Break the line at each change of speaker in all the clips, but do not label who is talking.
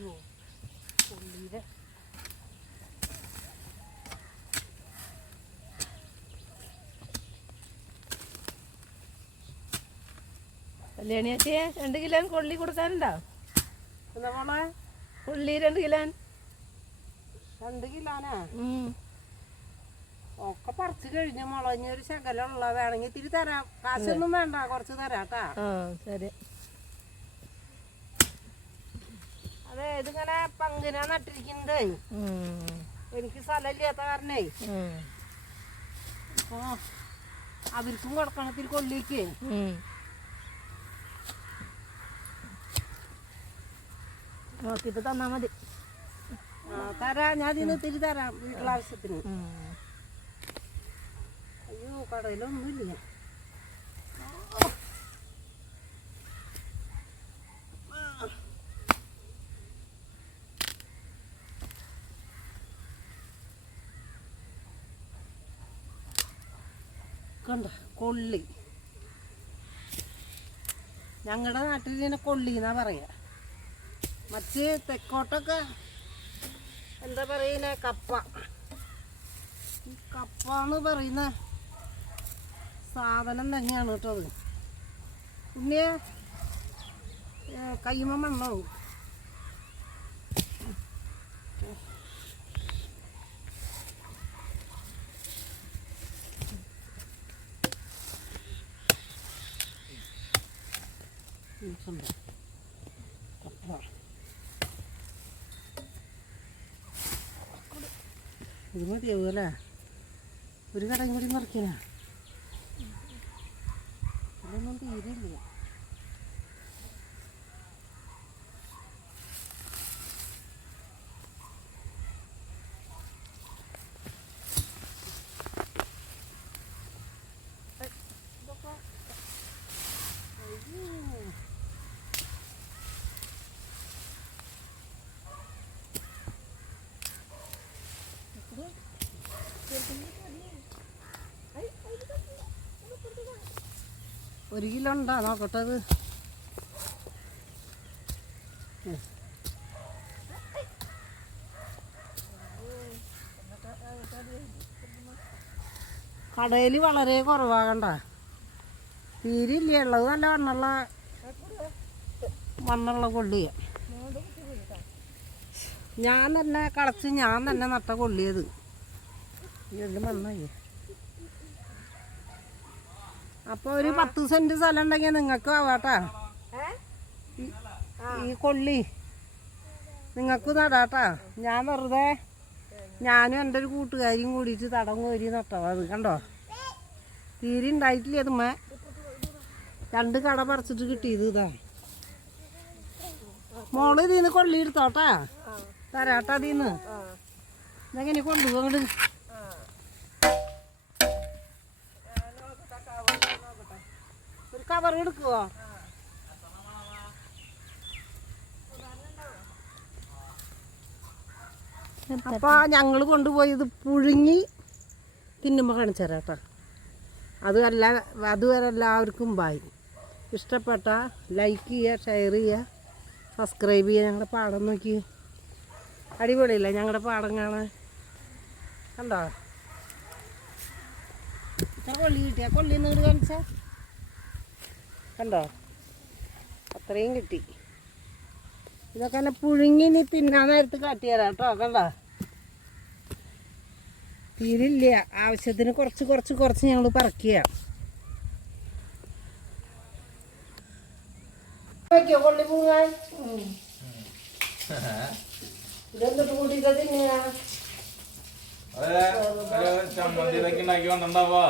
അയ്യോ ഉള്ളിയിൽ കല്യാണി ചേച്ചിയെ രണ്ട് കിലോ കൊള്ളി കൊടുക്കാനുണ്ടോ?
എന്താ മോളെ?
ഉള്ളി രണ്ട് കിലോ
രണ്ട് കിലോനാ. ഒക്കെ പറിച്ചു കഴിഞ്ഞ മുളഞ്ഞൊരു ഒരു ശകലമുള്ള വേണമെങ്കിൽ ഇത്തിരി തരാം. കാശൊന്നും വേണ്ട. കുറച്ച് തരാട്ടാ.
ശരി.
അതെ ഇതിങ്ങനെ പങ്കിനാ നട്ടിരിക്കുന്നത്. എനിക്ക് സ്ഥലമില്ലാത്ത കാരണേ. അപ്പോ അവർക്കും കൊടുക്കണത്തിൽ കൊള്ളിക്ക്.
ഉം. നോക്കിയിട്ട് തന്നാ മതി.
തരാം ഞാൻ ഇതിന് ഇത്തിരി തരാം വീട്ടിലാവശ്യത്തിന്. അയ്യോ കടയിലൊന്നുമില്ല. കണ്ട? കൊള്ളി. ഞങ്ങളുടെ നാട്ടിൽ ഇതിനെ കൊള്ളി എന്നാ പറയാ. മറ്റ് തെക്കോട്ടൊക്കെ എന്താ പറയുന്ന? കപ്പ. ഈ കപ്പ എന്ന് പറയുന്ന സാധനം തന്നെയാണ് കേട്ടോ അത്. പിന്നെ കൈമ മണ്ണാവും. ഉം, കണ്ടോ? കപ്പ ഇത് മതിയാവും അല്ലേ ഒരു കടയും കൂടി മറിക്കണ. ഇതൊന്നും തീരില്ല ഒരു കിലോ ഉണ്ടാ? നോക്കട്ടെ അത്. കടയിൽ വളരെ കുറവാകണ്ട. തീരില്ല? ഉള്ളത് നല്ല വണ്ണുള്ള മണ്ണുള്ള കൊള്ളിയ. ഞാൻ തന്നെ കളച്ച് ഞാൻ തന്നെ നട്ട കൊള്ളിയത്. വീണ്ടും മണ്ണായി. അപ്പൊ ഒരു പത്ത് സെന്റ് സ്ഥലം ഉണ്ടെങ്കിൽ നിങ്ങൾക്ക് ആവാട്ടാ. ഈ- കൊള്ളി. നിങ്ങൾക്ക് നടാട്ടാ ഞാൻ വെറുതെ ഞാനും എന്റെ ഒരു കൂട്ടുകാരിയും കൂടിയിട്ട് തടം കോരി നട്ടതാ. അത് കണ്ടോ? തീരെ ഉണ്ടായിട്ടില്ല അതുമ്മ രണ്ട് കട പറിച്ചിട്ട് കിട്ടിയത് ഇതാ. മോൾ ഇതിന്ന് കൊള്ളി എടുത്തോട്ടാ. തരാട്ടാ ഇതിന്ന്. ഇതെങ്ങനെ കൊണ്ടുപോകും കവർ എടുക്കുവോ? അപ്പൊ ഞങ്ങൾ കൊണ്ടുപോയി ഇത് പുഴുങ്ങി തിന്നുമ്പോൾ കാണിച്ചു തരാം കേട്ടോ. അതുമല്ല അതുവരെ എല്ലാവർക്കും ബായി ഇഷ്ടപ്പെട്ട ലൈക്ക് ചെയ്യുക ഷെയർ ചെയ്യുക സബ്സ്ക്രൈബ് ചെയ്യുക. ഞങ്ങളുടെ പാടം നോക്കി. അടിപൊളിയില്ല? ഞങ്ങളുടെ പാടം കാണാൻ. കണ്ടോ? കൊള്ളി കിട്ടിയ? കൊള്ളി നീട് കാണിച്ച? കണ്ടോ? അത്രയും കിട്ടി. ഇതൊക്കെ തന്നെ പുഴുങ്ങി നീ തിന്നാൻ നേരത്ത് കാട്ടിയതാ കേട്ടോ കണ്ടോ? തീരില്ല. ആവശ്യത്തിന് കുറച്ച് കുറച്ച് കുറച്ച് ഞങ്ങൾ പറക്കുക കൊള്ളി പൂങ്ങാൻ? ഇതെന്തിട്ട് കൂട്ടിയിട്ട് തിന്നുക
ചമ്മന്തി ഉണ്ടാക്കി വന്നിട്ടുണ്ടാവാ.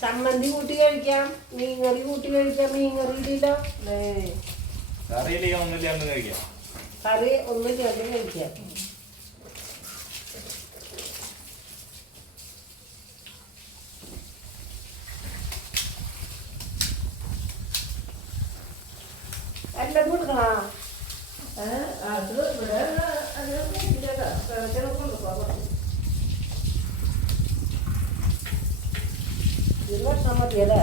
ചമ്മന്തി കൂട്ടി കഴിക്കാം മീൻ മീൻകറി കൂട്ടി കഴിക്കാം
കറിയിലേക്ക് ഒന്നുമില്ല എന്ന് കഴിക്കാം?
കറി ഒന്നും ചേർന്ന് കഴിക്കാം. എല്ലാം കൊടുക്കണോ? അത് ഇവിടെ ഇത് മതി അല്ലേ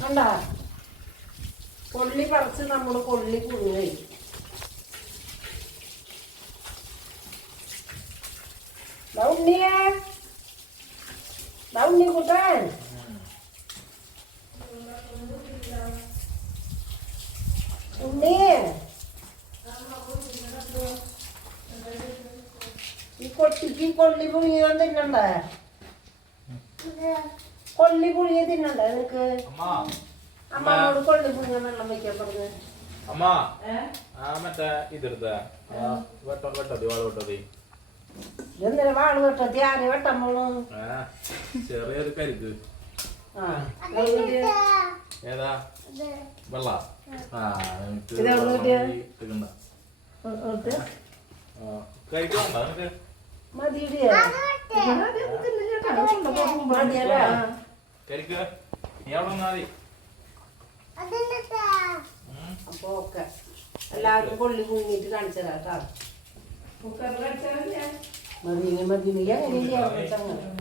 വേണ്ട കൊള്ളി പറിച്ച് നമ്മൾ കഴിക്കും ദാ ഉണ്ണിയേ. ഉണ്ണി കുട്ടൻ ഉണ്ണി ഈ കൊട്ടിക്ക് കൊള്ളി പുഴുങ്ങിയത് തിന്നണ്ടേ? കൊള്ളി പുഴുങ്ങിയത് തിന്നണ്ടേ നിനക്ക്?
അമ്മ.
അമ്മയോട് കൊള്ളി പുഴുങ്ങിയ വെള്ളം വെക്കാൻ പറഞ്ഞു.
അമ്മ. ആ മറ്റേ ഇതെടുത്ത. വെട്ട വെട്ടതി വാള വെട്ടതി
ഇതെന്തിനാ വാൾ വെട്ടത്തി? ആരെ വെട്ടാൻ പോണു?
ആ ചെറിയൊരു കരിക്ക്. ഏതാ? വെള്ള. ആ.
ഇത് എവിടുന്ന്
വെള്ളം
കിട്ടിയത്?
കൂടി ഇട്ടിക്കണ്ട.
എടുത്ത്
ആ, കഴിക്ക് വേണ്ട നിനക്ക്? നീ മതി. ഉം.
അപ്പൊ ഓക്കെ എല്ലാവർക്കും കൊള്ളി കുഞ്ഞിട്ട് കാണിച്ചു തരാം കേട്ടോ.
കുക്കറിൽ അടിച്ചാൽ മതിയാ
മതിയെങ്കിൽ മതിയെങ്കിൽ എങ്ങനെ ചെയ്യാൻ പറ്റും അങ്ങനെ